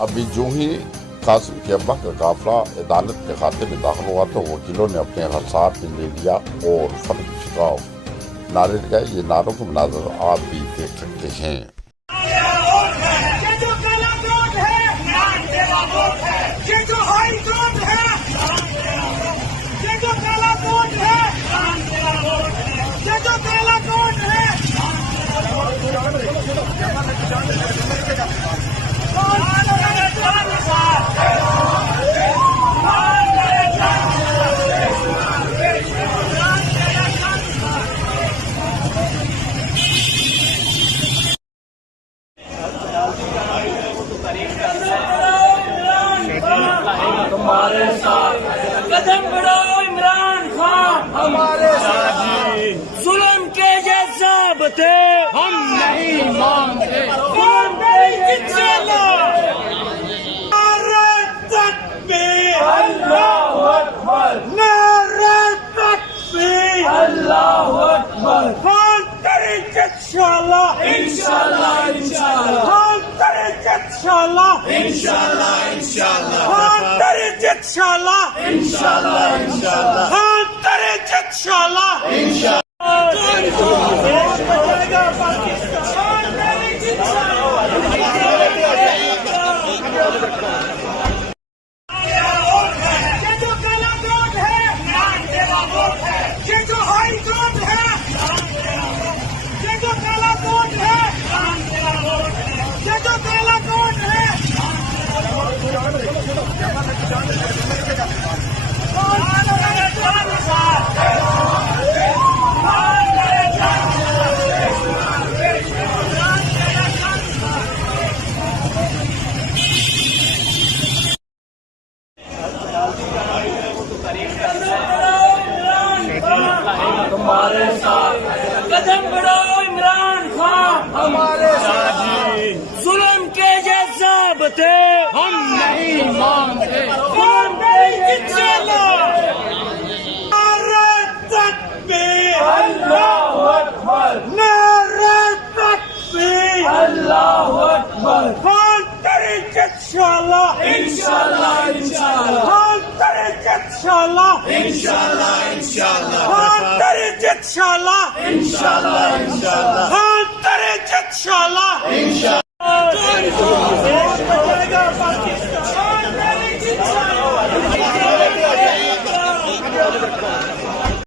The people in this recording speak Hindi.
अभी जो ही कासिम के अब्बा का काफिला अदालत के खाते में दाखिल हुआ तो वकीलों ने अपने हसाब में ले लिया और फर्द शिकाफ नारे लगाए। ये नारों के मनाज़र आप भी देख सकते हैं। हमारे साथ कदम बढ़ाओ इमरान खान, हमारे साथ जुल्म के जैसा बते हम नहीं मांगते। नारे तकबीर अल्लाहु अकबर, नारे तकबीर अल्लाहु अकबर। खान तेरी इंशाअल्लाह इंशाअल्लाह इंशाअल्लाह, खान तेरी इंशाअल्लाह इंशाअल्लाह इंशाअल्लाह, खान तेरी इंशाअल्लाह इंशाअल्लाह इंशाअल्लाह, खान तेरी इंशाअल्लाह इंशाअल्लाह। हमारे साथ कदम बढ़ाओ इमरान खान, हमारे साथ जुल्म के जैसा बते हम नहीं मांगते। नारे तकबीर अल्लाहु अकबर, नारे तकबीर अल्लाहु अकबर। खान तेरी इंशाअल्लाह इंशाअल्लाह इंशाअल्लाह, खान तेरी इंशाअल्लाह इंशाअल्लाह इंशाअल्लाह, खान तेरी इंशाअल्लाह इंशाअल्लाह इंशाअल्लाह, खान तेरी इंशाअल्लाह इंशाअल्लाह।